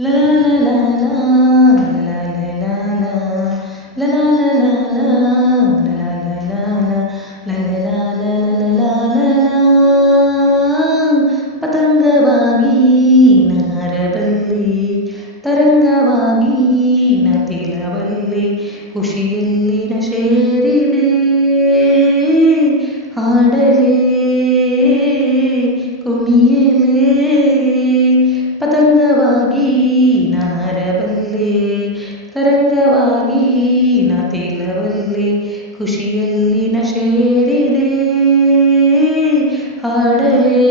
La la la la la la la la la la la ಪತಂಗವಾಗಿ ನಾರಬಲ್ಲೆ ತರಂಗವಾಗಿ ನತಿಲವಲ್ಲೆ ಖುಷಿಯಲ್ಲಿ ನಶೇರಿದೆ ಹಾಡಲೇ ಕುಣಿಯಲೇ ಪತಂಗವಾಗಿ ನಾರಬಲ್ಲೆ ತರಂಗವಾಗಿ ನತಿಲವಲ್ಲೆ ಖುಷಿಯಲ್ಲಿ ನಶೇರಿದೆ ಹಾಡಲೇ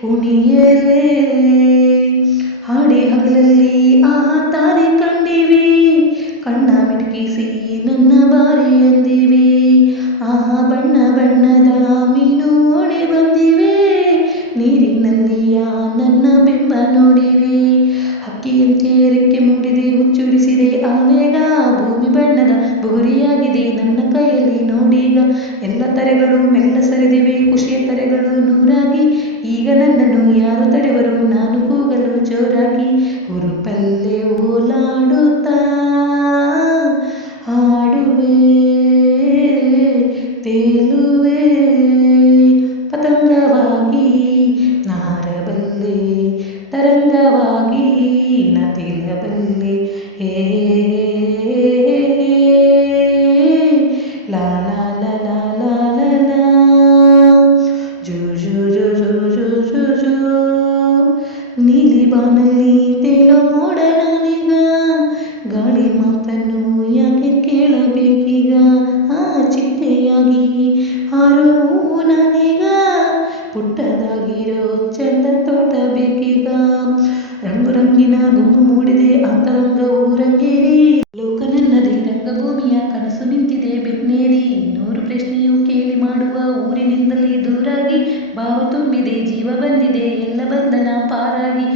ಕುಣಿಯಲೇ ಹಾಡಿ ಹಗಲಲ್ಲಿ ಆ ತಾರೆ ಕಂಡಿವೆ ಕಣ್ಣ ಮಿಟಕಿಸಿ ನನ್ನ ಬಾರಿ ಅಂದಿವೆ ಬಣ್ಣ ಬಣ್ಣದ ಮೀನು ಓಡಿ ಬಂದಿವೆ ನೀರಿನಲ್ಲಿಯ ನನ್ನ ಬೆಂಬ ನೋಡಿವೆ ಹಕ್ಕಿಯಂತೆ ರೆಕ್ಕೆ ಮೂಡಿದೆ ಹುಚ್ಚುಡಿಸಿದೆ ಆವೇಗ ಭೂಮಿ ಬಣ್ಣದ ಬುಗುರಿಯಾಗಿದೆ ನನ್ನ ಕೈಯಲ್ಲಿ ನೋಡೀಗ ಎಲ್ಲ ತರೆಗಳು ಮೆಲ್ಲ ಸರಿದಿವೆ ಖುಷಿಯ ತರೆಗಳು ನೂರಾಗಿ ಈಗ ನನ್ನನ್ನು ಯಾರು ತಡೆವರು ನಾನು ಕೂಗಲು ಜೋರಾಗಿ ಹುರುಪಲ್ಲೇ ಓಲಾಡುತ್ತಾ ಹಾಡುವೆ ತೇಲುವೆ ಪತಂಗವಾಗಿ ನಾರಬಲ್ಲೆ ತರಂಗವಾಗಿ ನತಿಲಬಲ್ಲೆ ಲಾ ಲಾ ಲಾ ಲಾ ಲಾ ಲಾ ಲಾ ಜೋ ಜೋ ಜೋ ಜೋ ಜೋ ಜೋ ಜೋ ನೀಲಿ ಬಾನಲ್ಲಿ ತೇಲೋ ಮೋಡ ನಾನೀಗ ಗಾಳಿ ಮಾತನ್ನು ಯಾಕೆ ಕೇಳಬೇಕೀಗ ಚಿಟ್ಟೆಯಾಗಿ ಹಾರೋ ನಾನೀಗ ಪುಟ್ಟದಾಗಿರೋ ಚಂದ ತೋಟ ಬೇಕೀಗ ರಂಗು ರಂಗಿನ ಗುಂಪು ಮೂಡಿದೆ ಅಂತರಂಗವು ರಂಗೇರಿ ಲೋಕ ನನ್ನದೇ ರಂಗಭೂಮಿಯ ಕನಸು ನಿಂತಿದೆ ಬೆನ್ನೇರಿ ನೂರು ಪ್ರಶ್ನೆಯು ಕೇಳಿ ಮಾಡುವ ಊರಿನಿಂದಲೇ ದೂರಾಗಿ ಭಾವ ತುಂಬಿದೆ ಜೀವ ಬಂದಿದೆ ಎಲ್ಲ ಬಂಧನ ಪಾರಾಗಿ